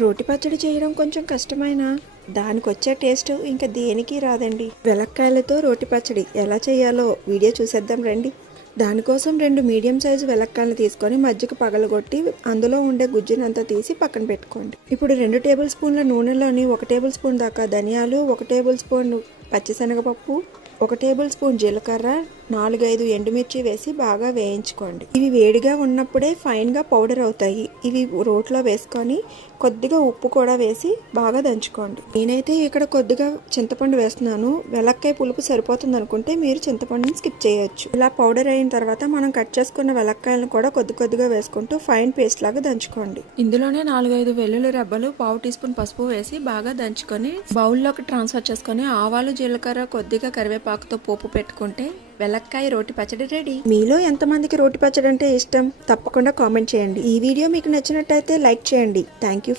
రోటి పచ్చడి చేయడం కొంచెం కష్టమైనా దానికి వచ్చే టేస్ట్ ఇంకా దేనికి రాదండి. వెలక్కాయలతో రోటి పచ్చడి ఎలా చేయాలో వీడియో చూసేద్దాం రండి. దానికోసం రెండు మీడియం సైజు వెలక్కాయలు తీసుకొని మజ్జిగ పగలగొట్టి అందులో ఉండే గుజ్జునంతా తీసి పక్కన పెట్టుకోండి. ఇప్పుడు రెండు టేబుల్ స్పూన్ల నూనెలోని ఒక టేబుల్ స్పూన్ దాకా ధనియాలు ఒక టేబుల్ స్పూన్ పచ్చిశనగపప్పు ఒక టేబుల్ స్పూన్ జీలకర్ర నాలుగైదు ఎండుమిర్చి వేసి బాగా వేయించుకోండి. ఇవి వేడిగా ఉన్నప్పుడే ఫైన్గా పౌడర్ అవుతాయి. ఇవి రోట్లో వేసుకొని కొద్దిగా ఉప్పు కూడా వేసి బాగా దంచుకోండి. నేనైతే ఇక్కడ కొద్దిగా చింతపండు వేస్తున్నాను. వెలక్కాయ పులుపు సరిపోతుంది అనుకుంటే మీరు చింతపండుని స్కిప్ చేయొచ్చు. ఇలా పౌడర్ అయిన తర్వాత మనం కట్ చేసుకున్న వెలక్కాయలను కూడా కొద్ది కొద్దిగా వేసుకుంటూ ఫైన్ పేస్ట్ లాగా దంచుకోండి. ఇందులోనే నాలుగైదు వెల్లుల్లి రెబ్బలు పావు టీ స్పూన్ పసుపు వేసి బాగా దంచుకొని బౌల్లోకి ట్రాన్స్ఫర్ చేసుకొని ఆవాలు జీలకర్ర కొద్దిగా కరివేపాకుతో పోపు పెట్టుకుంటే వెలక్కాయ రోటి పచ్చడి రెడీ. మీలో ఎంతమందికి రోటి పచ్చడి అంటే ఇష్టం? తప్పకుండా కామెంట్ చేయండి. ఈ వీడియో మీకు నచ్చినట్టయితే లైక్ చేయండి. Thank you